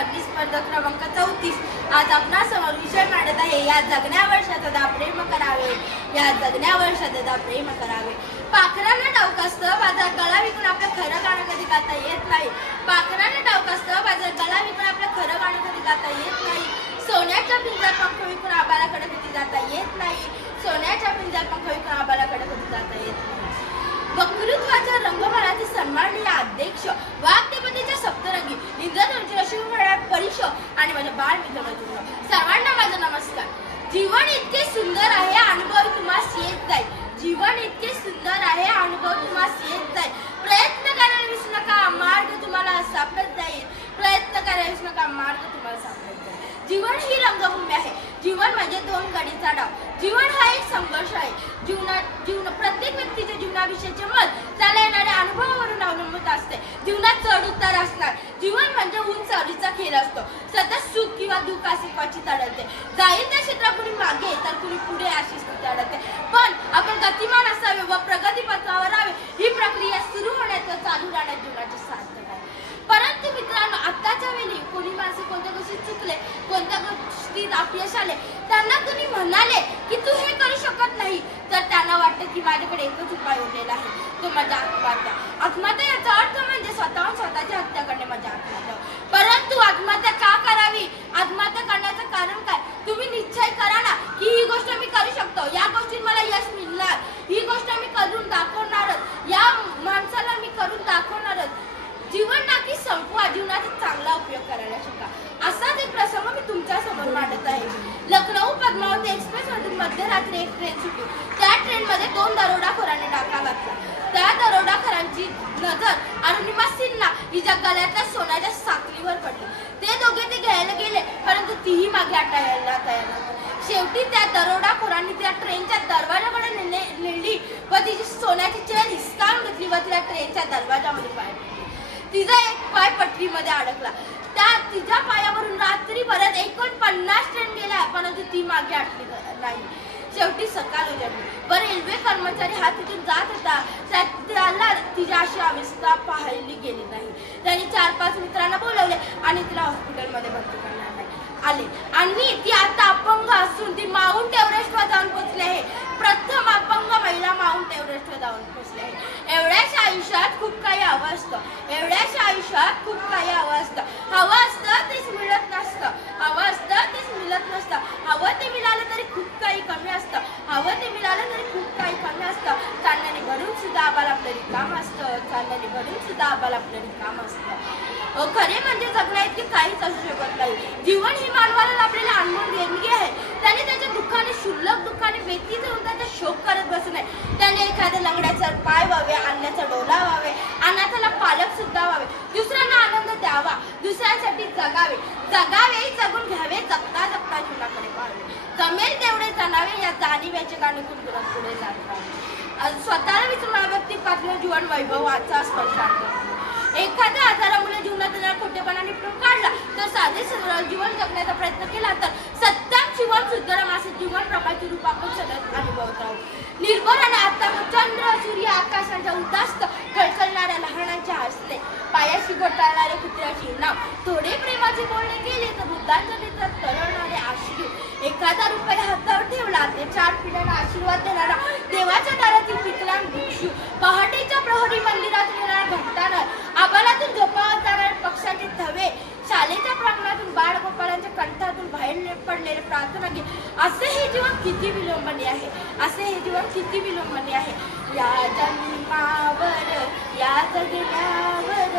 सारखी स्पर्धा क्रमांक 34. आज आपणासमोर विषय मांडत आहे, या जगण्या वर्षात सदा प्रेम करावे, या जगण्या वर्षात सदा प्रेम करावे. पाखरांना ठाऊक असतं बाजार गळा विकून आपलं खरं गाणं कधी गाता येत नाही. पाखरांना ठाऊक असतं बाजार गळा विकून आपलं खरं गाणं कधी गाता येत नाही. सोन्याच्या पिंजऱ्यात पंख विकून आबाळाकडे कधी जाता येत नाही. सोन्याच्या पिंजऱ्यात पंख विकून आबाळाकडे कधी जाता येत नाही. वक्तृत्वाच्या रंगभराचे सन्माननीय अध्यक्ष, वाग्देवतेच्या सप्तरंगी, इंद्रधनुष्य अश्विनी परीक्ष आणि माझ्या बाळ मित्र सर्वांना माझा नमस्कार. जीवन इतके सुंदर आहे, अनुभव तुम्हास येत जाईल. जीवन इतके सुंदर आहे, अनुभव तुम्हास येत जाईल. प्रयत्न करायला विसरू नका, मार्ग तुम्हाला सापडत जाईल. प्रयत्न करायला विसरू नका, मार्ग तुम्हाला सापडत जाईल. जीवन ही रंगभूमी आहे. जीवन म्हणजे दोन गडीचा डाव. जीवन हा एक संघर्ष आहे. प्रत्येक व्यक्तीच्या जीवनाविषयीचे मत त्याला येणाऱ्या अनुभवावरून अवलंबून असते. जीवनात चढ उतार असणार. जीवन म्हणजे उंच अडीचा खेळ असतो. सतत सुख किंवा दुःख असे क्वचित आढळते. जाईल त्या क्षेत्रात कुणी मागे तर कुणी पुढे अशी स्थिती आढळते. पण आपण गतिमान असावे व प्रगती पथावर राहावे, ही प्रक्रिया सुरू होण्यात व चालू राहण्यात जीवनाचे सार्थक आहे. परंतु मित्रांनो, आत्ताच्या वेळी कोणी माणसे कोणत्या गोष्टीत चुकले, कोणत्या गोष्टीत अपयश आले, त्यांना कुणी म्हणाले की तू हे करू शकत नाही, तर त्यांना वाटतं की माझ्याकडे एकच उपाय उरलेला आहे, तो माझा आत्महत्या. आत्महत्या याचा अर्थ म्हणजे स्वतःहून स्वतःची हत्या करणे, माझी आत्महत्या. परंतु आत्महत्या का करावी? आत्महत्या करण्याचं कारण काय? तुम्ही निश्चय करा ना की ही गोष्ट मी करू शकतो, या गोष्टीत मला यश मिळणार, ही गोष्ट मी करून दाखवणारच, या माणसाला मी करून दाखवणारच. जीवन नाकी संपवा, जीवनाचा चांगला उपयोग करायला शिका. असाच एक प्रसंग मी तुमच्या समोर मांडत आहे. लखनौ पद्मावती एक्सप्रेस मधून मध्यरात्री एक ट्रेन सुटली. त्या ट्रेनमध्ये 2 दरोडाखोरांनी डाका घातला. त्या दरोडाखोरांची नजर अरुणिमा सिन्हा हिच्या गळ्यातल्या सोन्याच्या साखळीवर पडली. ते दोघे ते घ्यायला गेले, परंतु तीही मागे हटायला तयार नव्हती. शेवटी त्या दरोडाखोरांनी त्या ट्रेनच्या दरवाजाकडे नेली व तिची सोन्याची चेन हिसकावून घेतली व तिला ट्रेनच्या दरवाजामध्ये पाय पडली. तिचा एक पाय पटरीमध्ये अडकला. तिच्या पायावरून रात्रीभरात 49 ट्रेन गेल्या, परंतु ती मागे हटली नाही. शेवटी सकाळ उजाडली व रेल्वे कर्मचारी हा तिथून जात होता. त्याला तिची अशी अवस्था पाहिली गेली नाही. त्यांनी 4-5 मित्रांना बोलवले आणि तिला हॉस्पिटलमध्ये भरती करण्यात आले. आणि ती आता अपंग असून ती माउंट एव्हरेस्टवर जाऊन पोहोचली आहे. प्रथम अपंग महिला माउंट एव्हरेस्टवर जाऊन पोहोचली आहे. एवढ्याशा आयुष्यात खूप काही हवं असतं. एवढ्याशा आयुष्यात खूप काही हवं असतं. हवं असतं तेच मिळत नसतं. हवं असतं तेच मिळत नसतं. हवं ते मिळालं तरी खूप काही कमी असतं. हवं ते मिळालं तरी खूप काही कमी असतं. चांदण्याने भरून सुद्धा आबाला आपलं रिकाम असतं. चांदण्याने भरून सुद्धा आबाला आपलं रिकाम असतं. खरे म्हणजे जगण्या इतके काहीच असू शकत नाही. जीवन ही मानवाला लाभलेली अनमोल देणगी आहे. त्याने त्याच्या दुःखाने, क्षुल्लक दुःखाने व्यतीत होऊन त्याचा शोक करत बसू नये. त्याने एखाद्या लंगड्याचा पाय व्हावे, अन्नाचा डोला व्हावे, अनाथाला पालक सुद्धा व्हावे, दुसऱ्यांना आनंद द्यावा, दुसऱ्यांसाठी जगावे, जगून घ्यावे, जगता जगता जीवनाकडे पाहावे, जमेल तेवढे जाणावे, या जाणीवेचे गाणे गुणगुणत पुढे जात. स्वतःला विसरून व्यक्ती पातळीवर जीवन वैभवाचा स्पर्श आणतो. एखाद्या आजारामुळे जीवनात खोटेपणा निपटून काढला तर साधे सरळ जीवन जगण्याचा प्रयत्न केला तर सत्याम जीवन सुंदरम असे जीवन प्रभाचे रूप आपण सतत अनुभवत आहोत. निर्भर आणि आता चंद्र, सूर्य, आकाशाच्या उदास्त खळखळणाऱ्या लहानांच्या हसते, पायाशी घोटाळणारे कुत्र्याची नाव, थोडे प्रेमाचे बोलणे केले तर वृद्धांच्या नेत्रात तरळणारे अश्रू, एखादा रुपया हातावर ठेवला ते 4 पिढ्यांना आशीर्वाद देणारा देवाच्या दारातील विकलांग भिक्षू, पहाटेच्या प्रहरी मंदिरातून येणारा घंटानाद, आभाळातून झोपावत जाणारे पक्षाचे थवे, शाळेच्या प्रांगणातून बाळगोपाळांच्या कंठातून बाहेर पडलेले प्रार्थना गीत, असे हे जीवन किती विलंबने आहे, असे हे जीवन किती विलंबने आहे. या जन्मावर, या जगण्यावर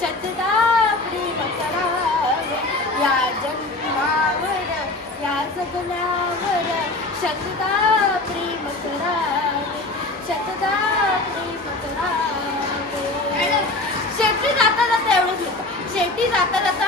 शतदा प्रेम करावे, या जन्मावर, या जगण्यावर शतदा प्रेम करावे, शतदा प्रेम करावे. शेवटी जाता जाता एवढंच होतं. शेवटी जाता जाता